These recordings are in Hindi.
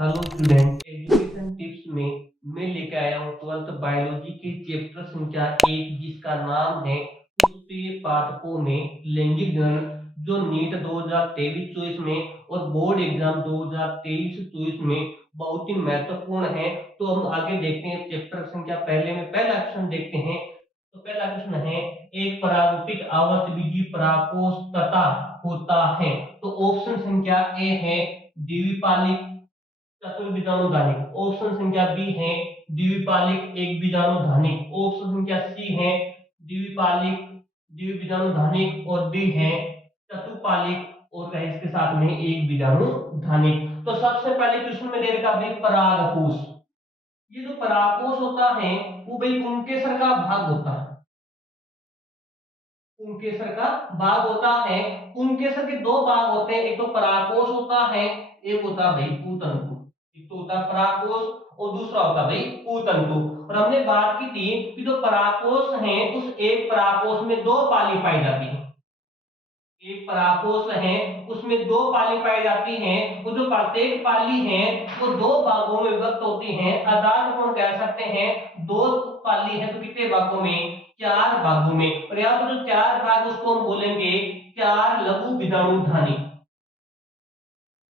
हेलो स्टूडेंट, एजुकेशन टिप्स में मैं लेके आया हूँ 12th बायोलॉजी के चैप्टर संख्या 1 जिसका नाम है पुष्पीय पादपों में लैंगिक जनन, जो नीट 2023-24 में और बोर्ड एग्जाम 2023-24 में बहुत ही महत्वपूर्ण है। तो हम आगे देखते हैं चैप्टर संख्या पहले में पहला क्वेश्चन देखते हैं। तो पहला प्रश्न है, एक परारूपित आवर्तबीजी परागकोश तथा होता है। तो ऑप्शन संख्या ए है द्विपालिक चतुर्बीजाणुधानी, ऑप्शन संख्या बी है द्विपालिक एक बीजाणुधानी, ऑप्शन संख्या सी है द्विपालिक द्विबीजाणुधानी और डी है चतुपालिक और है इसके साथ में एक बीजाणुधानी। तो सबसे पहले क्वेश्चन में दे रखा भाई परागकोश। ये जो परागकोश होता है वो भाई पुंकेसर का भाग होता है। पुंकेसर का भाग होता है। पुंकेसर के दो भाग होते हैं, एक तो परागकोश होता है, एक होता है भाई पूतंतु। एक तो होता है परागकोश और दूसरा होता है भाई पूतंतु। और हमने बात की थी कि जो परागकोश है उस एक परागकोश में दो पाली पाई जाती है। एक परागकोश है उसमें दो पाली पाई जाती हैं। वो जो प्रत्येक पाली है वो दो भागों में विभक्त होती हैं, अर्थात हम कह सकते हैं दो पाली है तो कितने भागों में, चार भागों में। और यहाँ पर जो चार भाग उसको हम बोलेंगे चार लघु बीजाणुधानी,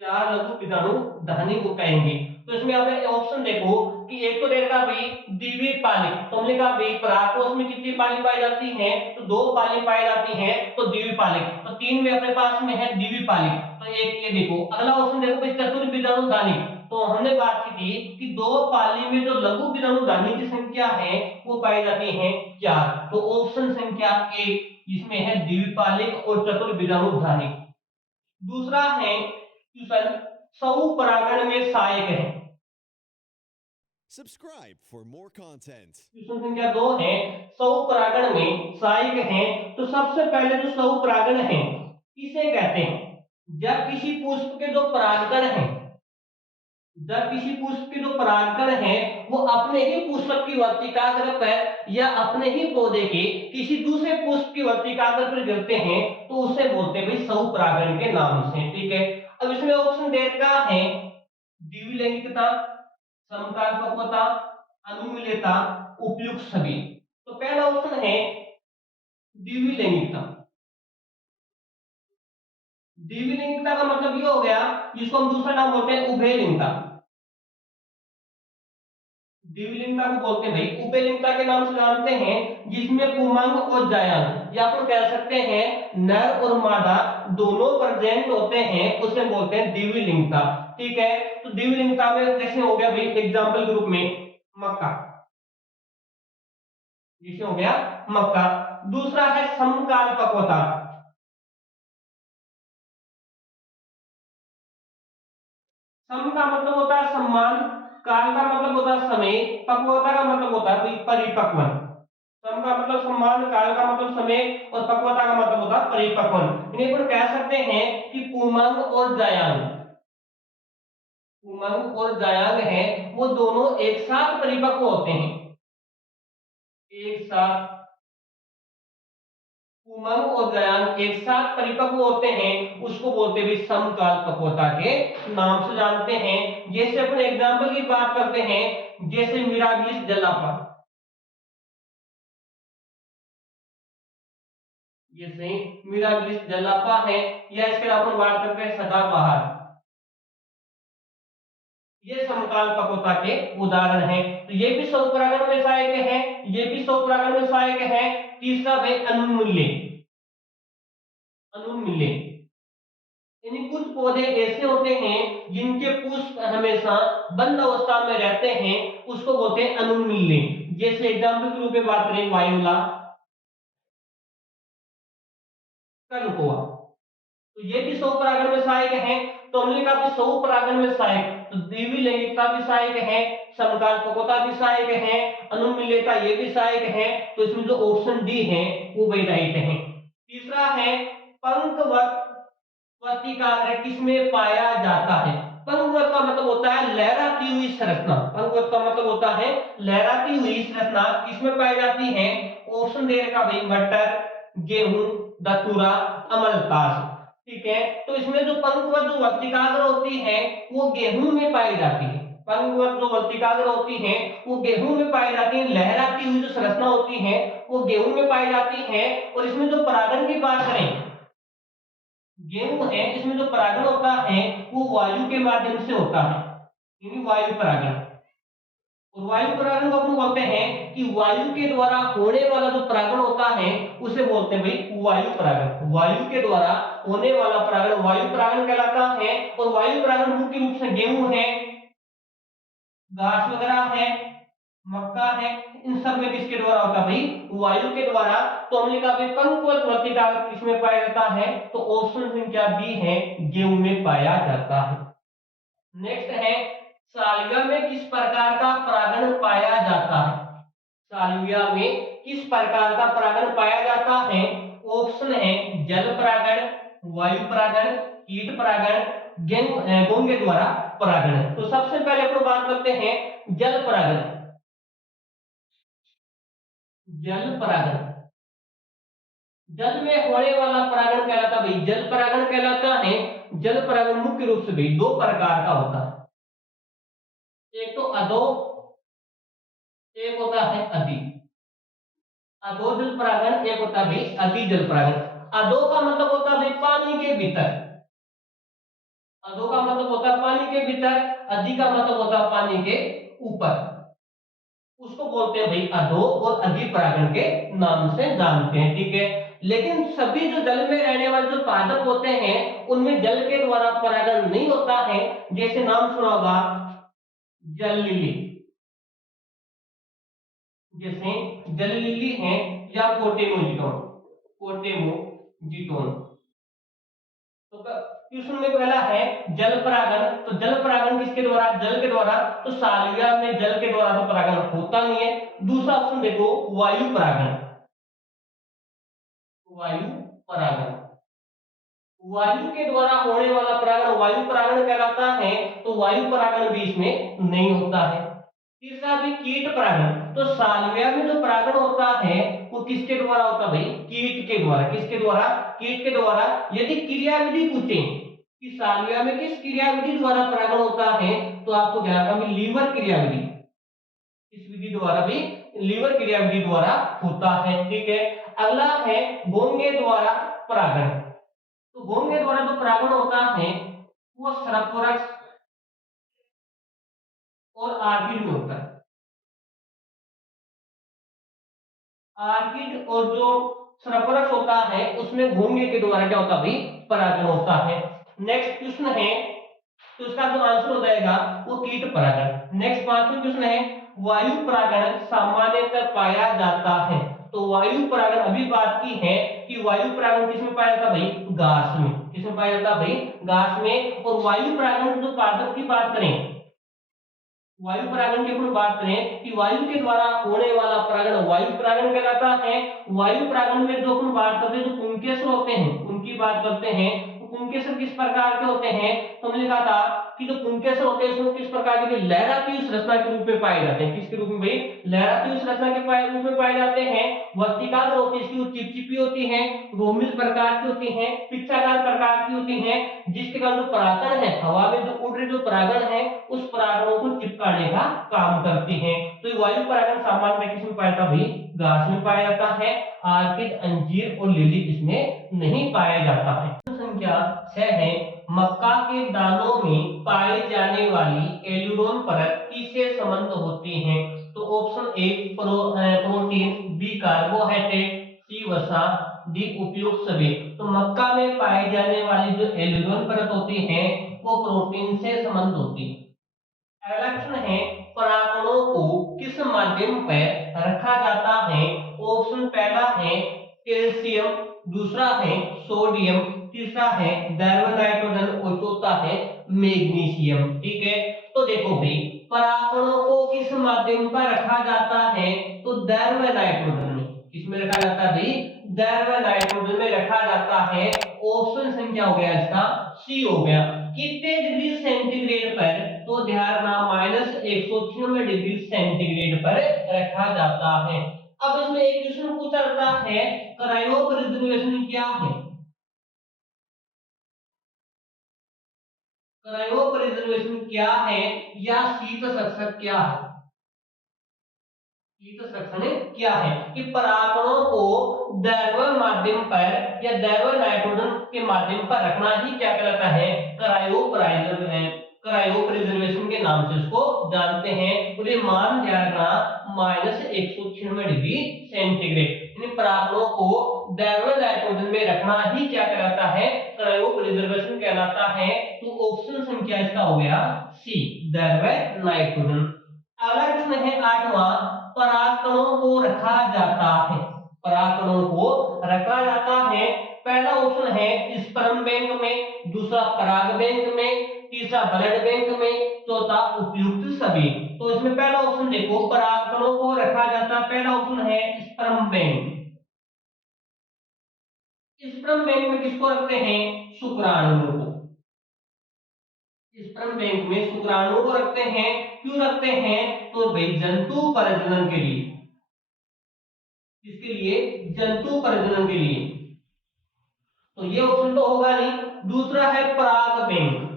चार लघु बीजाणुधानी को कहेंगे। तो इसमें आपने ऑप्शन देखो कि एक तो रहेगा भाई द्विपालिक, तो हमने कहा भाई परागकोश में कितनी पाली पाई जाती है, तो दो पाली पाई जाती है तो द्विपालिक। तो तीन में अपने पास में है द्विपालिक, तो एक ये देखो। अगला ऑप्शन देखो भाई चतुर्बीजाणुधानी। तो हमने बात की थी कि दो पाली में जो लघु बीजाणुधानी की संख्या है वो पाई जाती है चार। तो ऑप्शन संख्या ए इसमें है द्विपालिक और चतुर्बीजाणुधानी। दूसरा है क्वेश्चन, स्वपरागण में सहायक है। Subscribe for more content. Question संख्या दो है, स्वपरागण में सहायक है। तो सबसे पहले जो स्वपरागण है किसे कहते हैं, जब किसी पुष्प के जो परागकण है, जब किसी पुष्प के जो परागकण है वो अपने ही पुष्प की वर्तिकाग्र पर या अपने ही पौधे के किसी दूसरे पुष्प की वर्तिकाग्र पर गिरते हैं तो उसे बोलते हैं भाई स्वपरागण के नाम से। ठीक है, अब इसमें ऑप्शन दे रखा है द्विलैंगिकता, समकालपक्वता, अनुमिलियता, उपयुक्त सभी। तो पहला ऑप्शन है द्विलैंगिकता। द्विलिंगता का मतलब ये हो गया जिसको हम दूसरा नाम बोलते हैं उभयलिंगता। द्विलिंगता को बोलते हैं भाई उभयलिंगता के नाम से जानते हैं, जिसमें पुंमंग और जायंग या अपन कह सकते हैं नर और मादा दोनों प्रेजेंट होते हैं, उसे बोलते हैं द्विलिंगता। ठीक है, तो द्विलिंगता में जैसे हो गया भाई एग्जांपल के रूप में मक्का, जैसे हो गया मक्का। दूसरा है समकालपक्वता। सम का मतलब होता है सम्मान, काल का मतलब होता है समय, पक्वता का मतलब होता है परिपक्वन। सम का मतलब सम्मान, काल का मतलब समय और पक्वता का मतलब होता है परिपक्वन। इन्हें पर कह सकते हैं कि पुमंग और जायांग, पुमंग और जायांग है वो दोनों एक साथ परिपक्व होते हैं, एक साथ पुमंग और जायांग एक साथ परिपक्व होते हैं, उसको बोलते भी समकाल पक्वता के नाम से जानते हैं। जैसे अपने एग्जाम्पल की बात करते हैं, जैसे मिराबिलिस जलापा, जैसे मिराबिलिस जलापा है, या इसके अलावा अपन बात करते हैं सदाबहार, ये समकाल पक्वता के उदाहरण हैं। तो ये भी स्वपरागण में सहायक है, ये भी स्वपरागण में सहायक है। तीसरा है अनुमूल्य, अनुमूल्य यानी कुछ पौधे ऐसे होते हैं जिनके पुष्प हमेशा बंद अवस्था में रहते हैं, उसको बोलते हैं अनुमील्य। जैसे एग्जाम्पल के रूप में बात करें वायुला, कनकोआ, तो ये भी स्वपरागण में सहायक है। तो हमने कहा स्वपरागण में सहायक, तो द्विलिंगिकता भी सहायक है, समकालपक्वता भी सहायक है, अनुमील्यता ये भी सहायक है। तो इसमें जो ऑप्शन डी है वो वही राइट है। तीसरा है पंखवर्त वर्तिकाग्र किसमें पाया जाता है। पंखवत का मतलब होता है लहराती हुई संरचना, पंखवत का मतलब होता है लहराती हुई संरचना किसमें पाई जाती है। ऑप्शन दे रखा भाई मटर, गेहूं, दतूरा, अमलतास। ठीक है। तो इसमें जो पंखवत जो वर्तिकाग्र होती है वो गेहूं में पाई जाती है। पंखवत जो वर्तिकाग्र होती है वो गेहूं में पाई जाती है। लहराती हुई जो संरचना होती है वो गेहूं में पाई जाती है। और इसमें जो परागण की बात करें, गेहूं है, इसमें जो परागण होता है वो वायु के माध्यम से होता है, यानी वायु परागण। और वायु परागण को अपन बोलते हैं कि वायु के द्वारा होने वाला जो परागण होता है उसे बोलते हैं भाई वायु परागण। वायु के द्वारा होने वाला परागण वायु परागण कहलाता है। और वायु परागण मुख्य रूप से गेहूं है, घास वगैरह है, मक्का है, इन सब में किसके द्वारा होता है भाई वायु के द्वारा। तो हमने कहा भाई पंखवत वर्तिका किसमें पाया जाता है, तो ऑप्शन संख्या बी है, गेहूं में पाया जाता है। नेक्स्ट है सालविया में किस प्रकार का परागण पाया जाता है। सालविया में किस प्रकार का परागण पाया जाता है। ऑप्शन है जल परागण, वायु परागण, कीट परागण, गेहूं के द्वारा परागण। तो सबसे पहले अपन बात करते हैं जल परागण। जल परागण, जल में होने वाला परागण कहलाता है भाई जल परागण कहलाता है। जल परागण मुख्य रूप से भाई दो प्रकार का होता है, एक तो अधो, एक होता है अधि। अधो जल परागण, एक होता है भाई अधि जल परागण। अधो का मतलब होता है भाई पानी के भीतर, अधो का मतलब होता है पानी के भीतर, अधि का मतलब होता है पानी के ऊपर। उसको बोलते हैं भाई अधो और अधि परागण के नाम से जानते हैं, ठीक है। लेकिन सभी जो जल में रहने वाले जो पादप होते हैं उनमें जल के द्वारा परागण नहीं होता है। जैसे नाम सुना होगा जल लिली, जैसे जल लिली है, या कोटेमोजिटोन, कोटेमोजिटोन। तो क्वेश्चन में पहला है जल परागण। तो जल परागण किसके द्वारा, जल के द्वारा। तो सालविया में जल के द्वारा तो परागण होता नहीं है। दूसरा ऑप्शन देखो वायु परागण, वायु परागण। वायु के द्वारा होने वाला परागण वायु परागण कहलाता है। तो वायु परागण भी इसमें नहीं होता है। तीसरा भी कीट परागण। तो सालविया में जो परागण होता है वो किसके द्वारा होता है भाई, कीट के द्वारा। किसके द्वारा, कीट के द्वारा। यदि क्रियाविधि पूछे कि सालविया में किस क्रियाविधि द्वारा परागण होता है, तो आपको ध्यान रखना लीवर क्रियाविधि, इस विधि द्वारा भी, लीवर क्रियाविधि द्वारा होता है, ठीक है। अगला है घोंघे द्वारा परागण। तो घोंघे द्वारा जो परागण होता है वो सरफोरक्स और आर्किड में होता है। आर्किड और जो सरफोरक्स होता है उसमें घोंघे के द्वारा क्या होता है भाई परागण होता है। नेक्स्ट क्वेश्चन है, तो इसका जो आंसर हो जाएगा वो कीट परागण। नेक्स्ट पांचवा क्वेश्चन है वायु परागण सामान्यतः पाया जाता है। तो वायु परागण अभी बात की है कि वायु परागण किसमें पाया जाता भाई, घास में। किसमें पाया जाता भाई, घास में। और वायु परागण जो पादप की बात करें, वायु परागण की अपन बात करें कि वायु के द्वारा होने वाला परागण वायु परागण कहलाता है। वायु परागण में जो अपन बात करते हैं जो पुंकेसर होते हैं उनकी बात करते हैं। तो पुंकेसर किस प्रकार के होते हैं, तो हमने कहा था कि जो पुंकेसर होते हैं उसमें किस प्रकार के लहराती हुई संरचना के रूप में पाए जाते हैं। किसके रूप में भाई, लहराती हुई संरचना के रूप में पाए जाते हैं। वर्तिकाग्र होती है, इसकी वो चिपचिपी होती है, रोमिल प्रकार की होती है, पिच्छाकार प्रकार की होती है, जिसके कारण जो परागण है हवा में जो उड़ रहे जो परागण है उस परागणों को चिपकाने का काम करती हैं। तो ये वायु परागण सामान्य में किसमें पाया जाता भाई, घास में पाया जाता है। आर्किड, अंजीर और लिली इसमें नहीं पाया जाता है। संख्या 6 है मक्का के दानों में पाई जाने वाली एल्यूरोन परत किससे संबंध होती है। तो option A protein, B carbohydrate, C वसा, डी उपयुक्त सभी। तो मक्का में पाई जाने वाली जो एल्यूरोन परत होती है वो प्रोटीन से संबंध होती है। अगला प्रश्न है परागणों को किस माध्यम पर रखा जाता है। ऑप्शन पहला है कैल्शियम, दूसरा है सोडियम, तीसरा है कार्बन नाइट्रोजन और चौथा है मैग्नीशियम, ठीक है। तो देखो भाई परागणों को किस माध्यम पर रखा जाता है, तो कार्बन नाइट्रोजन में। किसमें रखा जाता है भाई, कार्बन नाइट्रोजन में रखा जाता है। ऑप्शन संख्या हो गया इसका सी हो गया। कितने डिग्री सेंटीग्रेड पर, तो ध्यान रखना -196 डिग्री सेंटीग्रेड पर रखा जाता है। अब इसमें एक क्वेश्चन पूछा जाता है क्रायो प्रिजर्वेशन क्या है। क्रायोप्रिजर्वेशन क्या है या शीत संरक्षण क्या है? शीत संरक्षण क्या है कि परागकणों को द्रव्य माध्यम पर या द्रव्य नाइट्रोजन के माध्यम पर रखना ही क्या कहलाता है? क्रायोप्रिजर्वेशन के नाम से इसको जानते हैं। और ये मान ध्यान रखना -196 डिग्री सेंटीग्रेड, यानी परागकणों को द्रव्य नाइट्रोजन में रखना ही क्या कहलाता है? क्रायोप्रिजर्वेशन कहलाता है। तो ऑप्शन संख्या इसका हो गया सी, द्रव्य नाइट्रोजन। अगला प्रश्न है 8वां, परागकणों को रखा जाता है। परागकणों को रखा जाता है। पहला ऑप्शन है स्पर्म बैंक में, दूसरा पराग बैंक में, तीसरा ब्लड बैंक में, चौथा उपयुक्त सभी। तो इसमें पहला ऑप्शन देखो, परागकणों को रखा जाता है, पहला ऑप्शन है स्पर्म बैंक। स्पर्म बैंक में किसको रखते हैं? शुक्राणुओं को। स्पर्म बैंक में शुक्राणुओं को रखते हैं। क्यों रखते हैं? तो भाई जंतु प्रजनन के लिए। किसके लिए? जंतु प्रजनन के लिए। तो ये ऑप्शन तो होगा नहीं। दूसरा है पराग बैंक।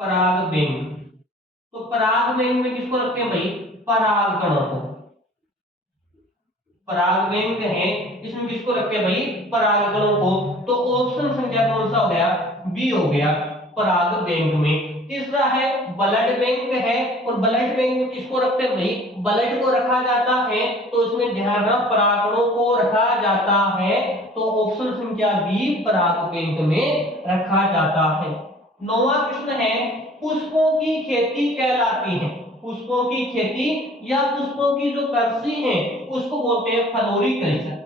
पराग बैंक, तो पराग बैंक में किसको रखते हैं भाई? पराग कणों को। पराग बैंक है, इसमें किसको रखते हैं भाई? पराग कणों को। तो ऑप्शन संख्या कौन सा हो गया? बी हो गया, पराग बैंक में। तीसरा है ब्लड बैंक है, और ब्लड बैंक में किसको रखते हैं भाई? ब्लड को रखा जाता है। तो इसमें ध्यान रखना, परागकणों को रखा जाता है। तो ऑप्शन संख्या बी, पराग बैंक में रखा जाता है। 9वां प्रश्न है, पुष्पों की खेती कहलाती है। पुष्पों की खेती या पुष्पों की जो कृषि है उसको बोलते हैं फ्लोरिकल्चर।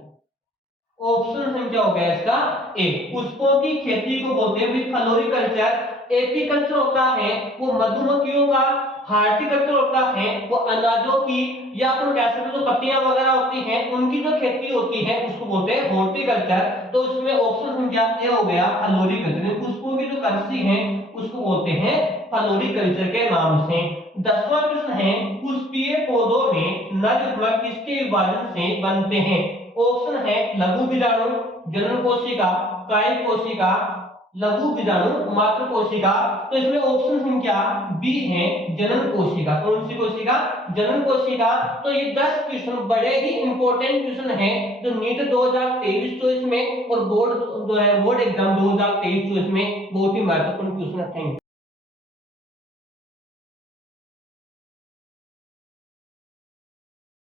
ऑप्शन संख्या हो गया इसका ए, पुष्पों की खेती को बोलते हैं फ्लोरिकल्चर। एपीकल्चर होता है वो मधुमक्खियों का, हार्टिकल्चर होता है वो अनाजों की, या अपन कह सकते हैं जो पत्तियां वगैरह होती हैं उनकी जो खेती होती है उसको बोलते हैं हॉर्टिकल्चर। तो इसमें ऑप्शन संख्या ए हो गया, फ्लोरिकल्चर। पुष्पों की जो कृषि है उसको बोलते हैं फ्लोरिकल्चर के नाम से। 10वां प्रश्न है, पुष्पीय पौधों में नर किसके विभाजन से बनते हैं? ऑप्शन है लघु बीजाणु, जनन कोशिका, कायिक कोशिका, लघु बीजाणु, मात्र कोशिका। तो इसमें ऑप्शन संख्या बी है, जनन कोशिका। कौन सी कोशिका? जनन कोशिका। तो ये 10 क्वेश्चन बड़े ही इंपॉर्टेंट क्वेश्चन है जो नीट 2023-24 में और बोर्ड जो है बोर्ड एग्जाम 2023-24 में बहुत ही महत्वपूर्ण क्वेश्चन है। Thank you.